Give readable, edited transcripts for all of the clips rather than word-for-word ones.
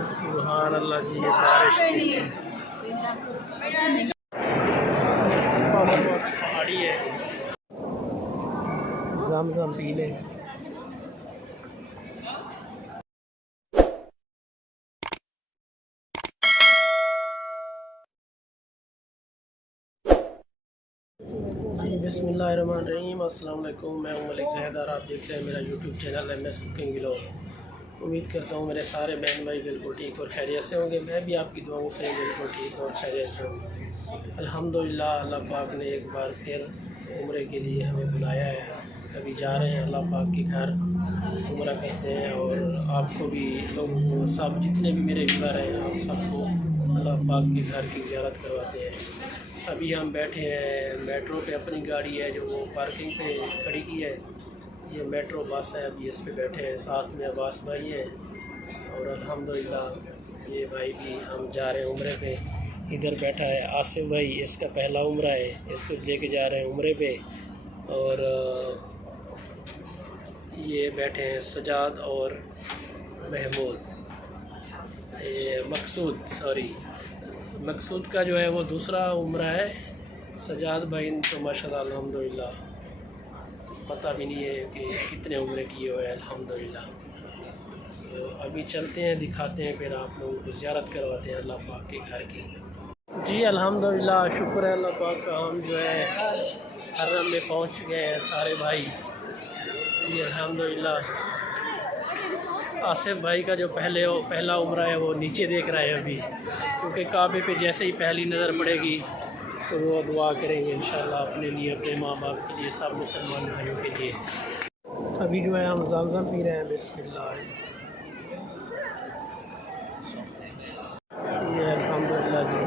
सुभान अल्लाह जी, ये बारिश पहाड़ी है। ज़म-ज़म पी लें। बिस्मिल्लाहिर्रहमानिर्रहीम। अस्सलाम वालेकुम। मैं हूं मलिक ज़ैदार, आप देख रहे हैं मेरा YouTube channel MS cooking vlog. उम्मीद करता हूं मेरे सारे बहन भाई बिल्कुल ठीक और खैरियत से होंगे। मैं भी आपकी दुआओं से बिल्कुल ठीक और खैरियत से हूँ। अल्हम्दुलिल्लाह, अल्लाह पाक ने एक बार फिर उम्रे के लिए हमें बुलाया है। अभी जा रहे हैं अल्लाह पाक के घर, उम्रा करते हैं। और आपको भी, लोगों को, सब जितने भी मेरे व्यूअर हैं, आप सबको अल्लाह पाक के घर की ज़ियारत करवाते हैं। अभी हम बैठे हैं मेट्रो पे, अपनी गाड़ी है जो वो पार्किंग पे खड़ी की है। ये मेट्रो बस है, अभी इस पे बैठे हैं। साथ में अब्बास भाई हैं और अल्हम्दुलिल्लाह ये भाई भी, हम जा रहे हैं उम्रे पे। इधर बैठा है आसिफ भाई, इसका पहला उम्रा है, इसको लेके जा रहे हैं उम्रे पे। और ये बैठे हैं सजाद और महमूद, ये मकसूद का जो है वो दूसरा उम्रा है। सजाद भाई तो माशाल्लाह अल्हम्दुलिल्लाह पता भी नहीं है कि कितने उम्रे किए हुए हैं अल्हम्दुलिल्लाह। तो अभी चलते हैं, दिखाते हैं, फिर आप लोगों को ज़ियारत करवाते हैं अल्लाह पाक के घर की। जी अल्हम्दुलिल्लाह, शुक्र है अल्लाह पाक का, हम जो है हरम में पहुंच गए हैं सारे भाई। जी अल्हम्दुलिल्लाह। आसिफ भाई का जो पहला उम्रा है वो नीचे देख रहा है अभी, क्योंकि काबे पे जैसे ही पहली नज़र पड़ेगी तो वो दुआ करेंगे इंशाल्लाह अपने लिए, अपने माँ बाप के लिए, सब मुसलमान भाइयों के लिए। अभी जो है हम ज़म-ज़म पी रहे हैं। बिस्मिल्लाह। ये अल्हम्दुलिल्लाह जी,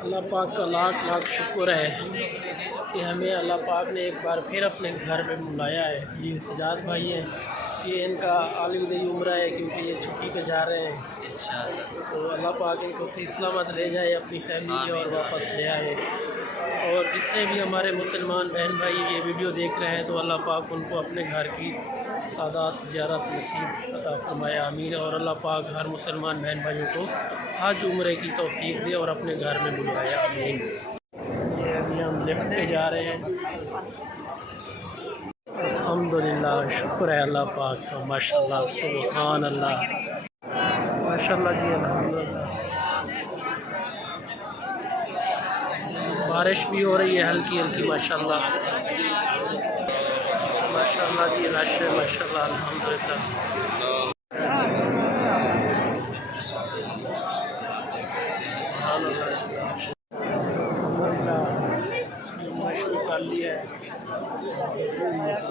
अल्लाह पाक का लाख लाख शुक्र है कि हमें अल्लाह पाक ने एक बार फिर अपने घर में बुलाया है। ये सजाद भाई हैं, ये इनका आलिमदही उम्रा है, क्योंकि ये छुट्टी पे जा रहे हैं इंशाअल्लाह। तो अल्लाह पाक इनको सही सलामत ले जाए अपनी फैमिली और वापस ले आए। और जितने भी हमारे मुसलमान बहन भाई ये वीडियो देख रहे हैं, तो अल्लाह पाक उनको अपने घर की सादात ज़ियारत नसीब अता फरमाए, आमीन। और अल्लाह पाक हर मुसलमान बहन भाइयों को हज उम्रे की तौफीक दे और अपने घर में बुलवाए, आमीन। ये अभी हम लिफ्ट पे जा रहे हैं। अल्हम्दुलिल्लाह, शुक्र है अल्लाह पाक का, माशाल्लाह, सुभान अल्लाह, माशाल्लाह जी, अल्हम्दुलिल्लाह। बारिश भी हो रही है हल्की हल्की, माशाल्लाह, माशाल्लाह जी, रश है माशाल्लाह, अल्हम्दुलिल्लाह। शुरू कर लिया है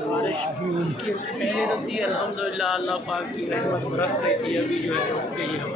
बारिश की, पहले तो थी अल्हम्दुलिल्लाह, अल्लाह पाक की रहमत बरस रही थी। अभी जो है रुक गई है।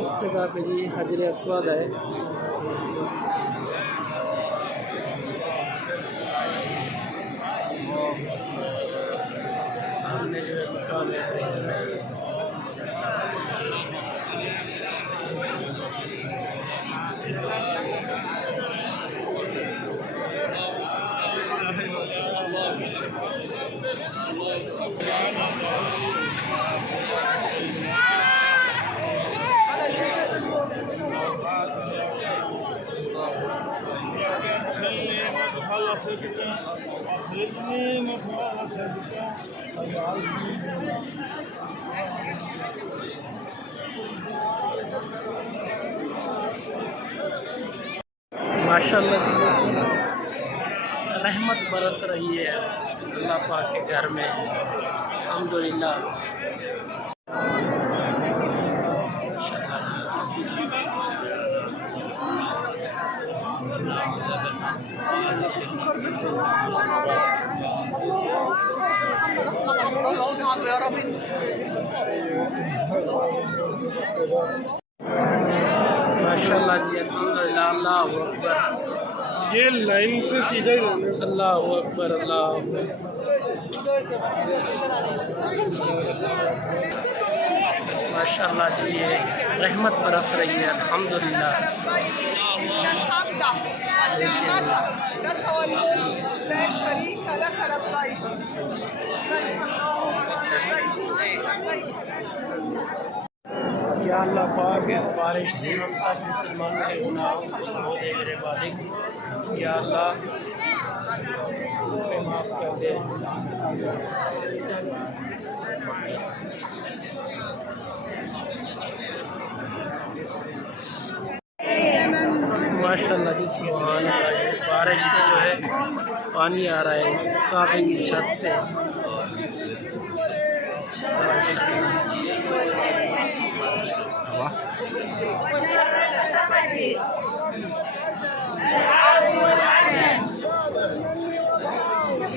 इस जगह पे जी हजर अस्वद है। सामने जो है मकाम है। माशाअल्लाह रहमत बरस रही है अल्लाह पाक के घर में, अल्हम्दुलिल्लाह। माशाअल्लाह जी, अल्हम्दुलिल्लाह, अल्लाहु अकबर। ये लाइन से सीधा ही रहना। अल्लाहु अकबर, अल्लाह माशाअल्लाह जी, ये रहमत बरस रही है अल्हम्दुलिल्लाह। या अल्लाह पाक इस बारिश से हम सब मुसलमानों के गुनाहों को धो दे मेरे वालिक। या अल्लाह हमें माफ़ कर दे। माशाअल्लाह जी, सुभान अल्लाह, बारिश से जो है पानी आ रहा है काबे की छत से।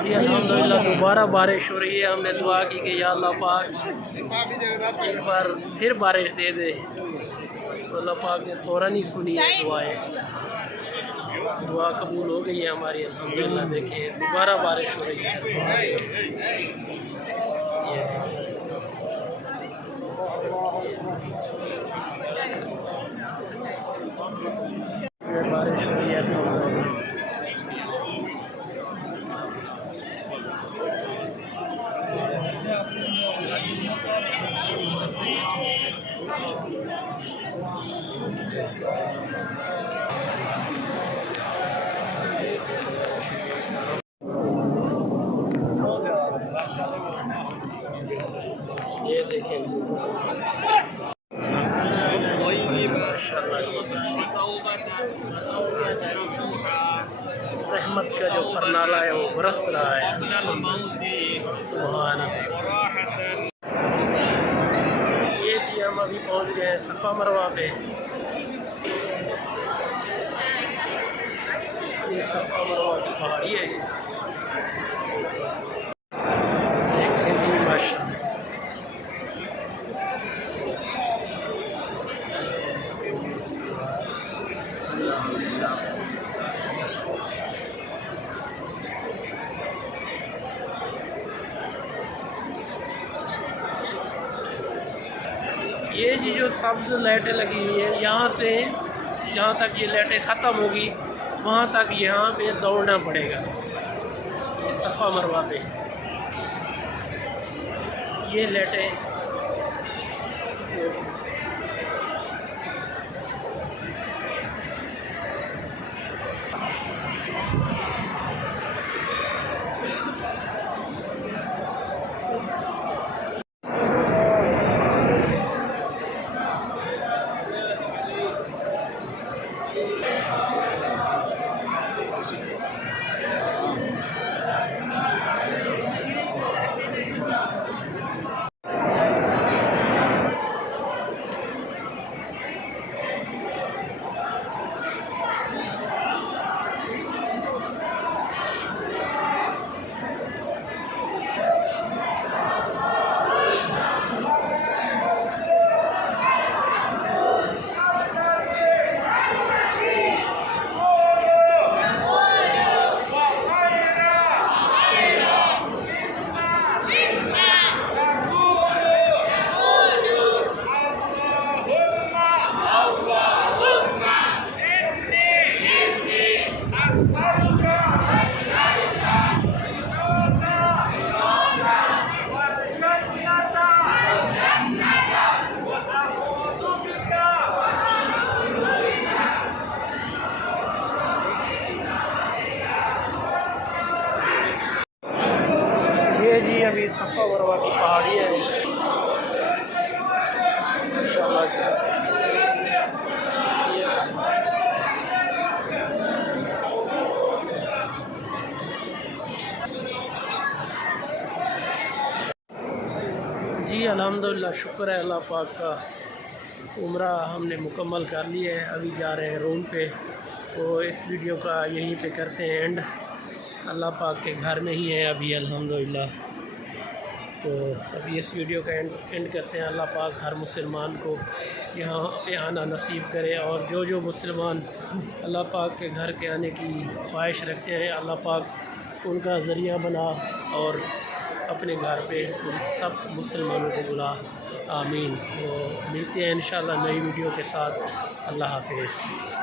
जी अल्हम्दुलिल्लाह दोबारा बारिश हो रही है। हमने दुआ की कि या अल्लाह पाक एक बार फिर बारिश दे दे, तो अल्लाह पाक ने फ़ौरन ही सुनी है दुआएं, दुआ कबूल हो गई है हमारी अल्हम्दुलिल्लाह। देखिए दोबारा बारिश हो रही है, ये बारिश हो रही है अल्हम्दुलिल्लाह। ये देखें रहमत का जो फरनाला है वो बरस रहा है। सुभान अल्लाह। ये जी हम अभी पहुंच गए हैं सफ़ा मरवा पे। ये सफ़ा मरवा की पहाड़ी है। देखें जी माशाअल्लाह, ये जी जो सब्ज़ लाइटें लगी हुई हैं, यहाँ से जहाँ तक ये लाइटें ख़त्म होगी वहाँ तक यहाँ पे दौड़ना पड़ेगा। ये सफ़ा मरवा पे ये लाइटें जी अभी सफ़ा मरवा की पहाड़ी है माशाल्लाह जी। जी अल्हम्दुलिल्लाह, शुक्र है अल्लाह पाक का, उम्रा हमने मुकम्मल कर लिया है। अभी जा रहे हैं रूम पे, तो इस वीडियो का यहीं पे करते हैं एंड। अल्लाह पाक के घर में ही है अभी अल्हम्दुलिल्लाह। तो अभी इस वीडियो का एंड करते हैं। अल्लाह पाक हर मुसलमान को यहाँ पे आना नसीब करे, और जो मुसलमान अल्लाह पाक के घर के आने की ख्वाहिश रखते हैं, अल्लाह पाक उनका ज़रिया बना और अपने घर पे उन सब मुसलमानों को बुला, आमीन। तो मिलते हैं इंशाअल्लाह नई वीडियो के साथ। अल्लाह हाफ़िज़।